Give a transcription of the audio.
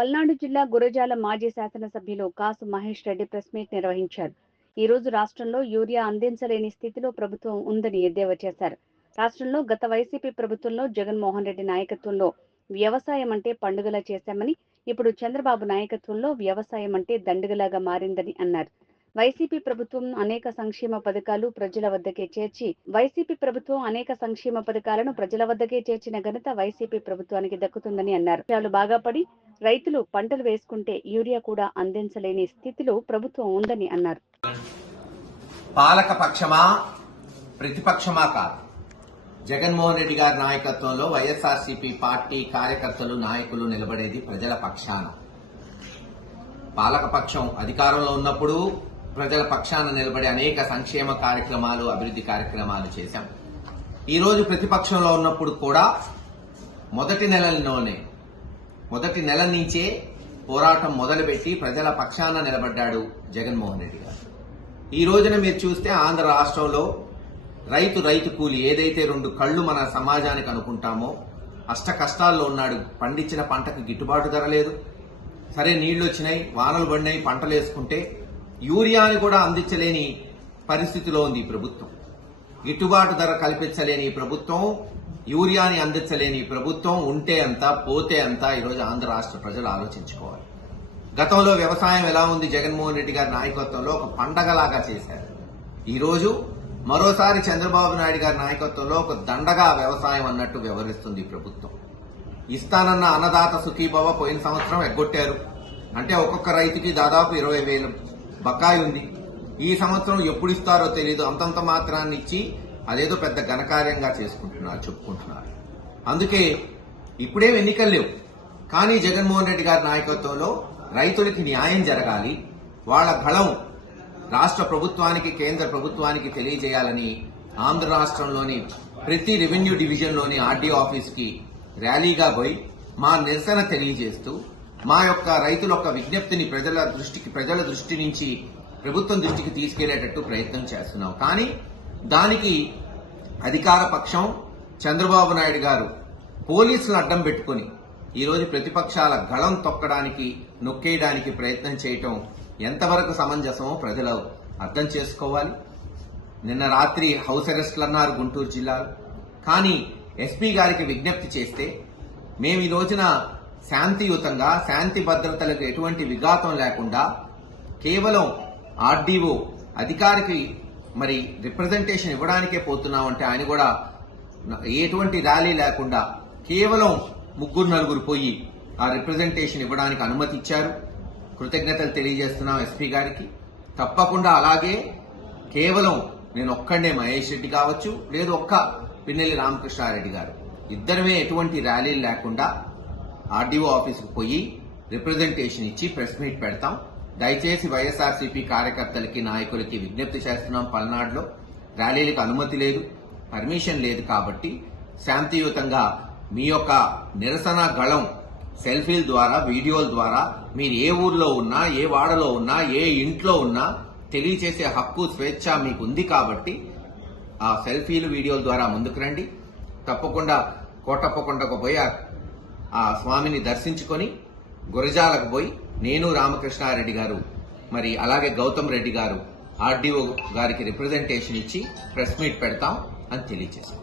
పల్నాడు జిల్లా గురజాల మాజీ శాసనసభ్యులు కాసు మహేష్ రెడ్డి ప్రెస్ మీట్ నిర్వహించారు. ఈ రోజు రాష్ట్రంలో యూరియా అందించలేని స్థితిలో ప్రభుత్వం ఉందని ఎద్దేవా చేశారు. రాష్ట్రంలో గత వైసీపీ ప్రభుత్వంలో జగన్మోహన్ రెడ్డి నాయకత్వంలో వ్యవసాయం అంటే పండుగలా చేశామని, ఇప్పుడు చంద్రబాబు నాయకత్వంలో వ్యవసాయం అంటే దండుగలాగా మారిందని అన్నారు. వైసీపీ ప్రభుత్వం అనేక సంక్షేమ పథకాలను ప్రజల వద్దకే చేర్చిన ఘనత వైసీపీ ప్రభుత్వానికి దక్కుతుందని అన్నారు. వర్షాలు బాగా పడి రైతులు పంటలు వేసుకుంటే యూరియా కూడా అందించలేని స్థితిలో ప్రభుత్వం ఉందని అన్నారు. పాలక పక్షమా ప్రతిపక్షమా కాదు, జగన్మోహన్ రెడ్డి గారి నాయకత్వంలో వైఎస్ఆర్సీపీ పార్టీ కార్యకర్తలు నాయకులు నిలబడేది ప్రజల పక్షాన. పాలకపక్షం అధికారంలో ఉన్నప్పుడు ప్రజల పక్షాన నిలబడి అనేక సంక్షేమ కార్యక్రమాలు, అభివృద్ధి కార్యక్రమాలు చేశాం. ఈ రోజు ప్రతిపక్షంలో ఉన్నప్పుడు కూడా మొదటి నెల నుంచే పోరాటం మొదలుపెట్టి ప్రజల పక్షాన నిలబడ్డాడు జగన్మోహన్ రెడ్డి గారు. ఈ రోజున మీరు చూస్తే ఆంధ్ర రాష్ట్రంలో రైతు కూలి ఏదైతే రెండు కళ్లు మన సమాజానికి అనుకుంటామో అష్ట కష్టాల్లో ఉన్నాడు. పండించిన పంటకు గిట్టుబాటు ధర లేదు, సరే నీళ్లు వచ్చినాయి, వానలు పడినాయి, పంటలు వేసుకుంటే యూరియాని కూడా అందించలేని పరిస్థితిలో ఉంది ప్రభుత్వం. గిట్టుబాటు ధర కల్పించలేని ప్రభుత్వం, యూరియాని అందించలేని ప్రభుత్వం ఉంటే అంత పోతే అంత ఈరోజు ఆంధ్ర రాష్ట్ర ప్రజలు ఆలోచించుకోవాలి. గతంలో వ్యవసాయం ఎలా ఉంది? జగన్మోహన్ రెడ్డి గారి నాయకత్వంలో ఒక పండగలాగా చేశారు. ఈరోజు మరోసారి చంద్రబాబు నాయుడు గారి నాయకత్వంలో ఒక దండగా వ్యవసాయం అన్నట్టు వ్యవహరిస్తుంది ప్రభుత్వం. ఇస్తానన్న అన్నదాత సుఖీభవ పోయిన సంవత్సరం ఎగ్గొట్టారు. అంటే ఒక్కొక్క రైతుకి దాదాపు 20,000 బకాయి ఉంది. ఈ సంవత్సరం ఎప్పుడు ఇస్తారో తెలియదు. అంతంత మాత్రాన్ని ఇచ్చి అదేదో పెద్ద ఘనకార్యంగా చెప్పుకుంటున్నారు. అందుకే ఇప్పుడేం ఎన్నికలు లేవు, కానీ జగన్మోహన్ రెడ్డి గారి నాయకత్వంలో రైతులకి న్యాయం జరగాలి, వాళ్ల గళం రాష్ట్ర ప్రభుత్వానికి, కేంద్ర ప్రభుత్వానికి తెలియజేయాలని ఆంధ్ర రాష్ట్రంలోని ప్రతి రెవెన్యూ డివిజన్లోని ఆర్డీఓ ఆఫీస్కి ర్యాలీగా పోయి మా నిరసన తెలియజేస్తూ మా యొక్క రైతుల యొక్క విజ్ఞప్తిని ప్రజల దృష్టి నుంచి ప్రభుత్వం దృష్టికి తీసుకెళ్లేటట్టు ప్రయత్నం చేస్తున్నాం. కానీ దానికి అధికార పక్షం చంద్రబాబు నాయుడు గారు పోలీసులను అడ్డం పెట్టుకుని ఈరోజు ప్రతిపక్షాల గళం తొక్కడానికి, నొక్కేయడానికి ప్రయత్నం చేయటం ఎంతవరకు సమంజసమో ప్రజలు అర్థం చేసుకోవాలి. నిన్న రాత్రి హౌస్ అరెస్టులు అన్నారు గుంటూరు జిల్లాలో. కానీ ఎస్పీ గారికి విజ్ఞప్తి చేస్తే మేము ఈ రోజున శాంతియుతంగా, శాంతి భద్రతలకు ఎటువంటి విఘాతం లేకుండా కేవలం ఆర్డీఓ అధికారికి మరి రిప్రజెంటేషన్ ఇవ్వడానికే పోతున్నామంటే ఆయన కూడా ఎటువంటి ర్యాలీ లేకుండా కేవలం 3-4 పోయి ఆ రిప్రజెంటేషన్ ఇవ్వడానికి అనుమతి ఇచ్చారు. కృతజ్ఞతలు తెలియజేస్తున్నాం ఎస్పీ గారికి. తప్పకుండా అలాగే కేవలం నేను ఒక్కడే మహేష్ రెడ్డి కావచ్చు, లేదు ఒక్క పిన్నెల్లి రామకృష్ణారెడ్డి గారు ఇద్దరమే ఎటువంటి ర్యాలీలు లేకుండా ఆర్డీఓ ఆఫీస్కి పోయి రిప్రజెంటేషన్ ఇచ్చి ప్రెస్ మీట్ పెడతాం. దయచేసి వైఎస్ఆర్సీపీ కార్యకర్తలకి, నాయకులకి విజ్ఞప్తి చేస్తున్నాం. పల్నాడులో ర్యాలీలకు అనుమతి లేదు, పర్మిషన్ లేదు. కాబట్టి శాంతియుతంగా మీ యొక్క నిరసన గళం సెల్ఫీల ద్వారా, వీడియోల ద్వారా మీరు ఏ ఊర్లో ఉన్నా, ఏ వాడలో ఉన్నా, ఏ ఇంట్లో ఉన్నా తెలియచేసే హక్కు, స్వేచ్ఛ మీకు ఉంది. కాబట్టి ఆ సెల్ఫీలు, వీడియోల ద్వారా ముందుకు రండి. తప్పకుండా కోటప్పకొండకు పోయి ఆ స్వామిని దర్శించుకొని గురజాలకు పోయి నేను, రామకృష్ణారెడ్డి గారు, మరి అలాగే గౌతమ్ రెడ్డి గారు ఆర్డీఓ గారికి రిప్రజెంటేషన్ ఇచ్చి ప్రెస్ మీట్ పెడతాం అని తెలియజేస్తాం.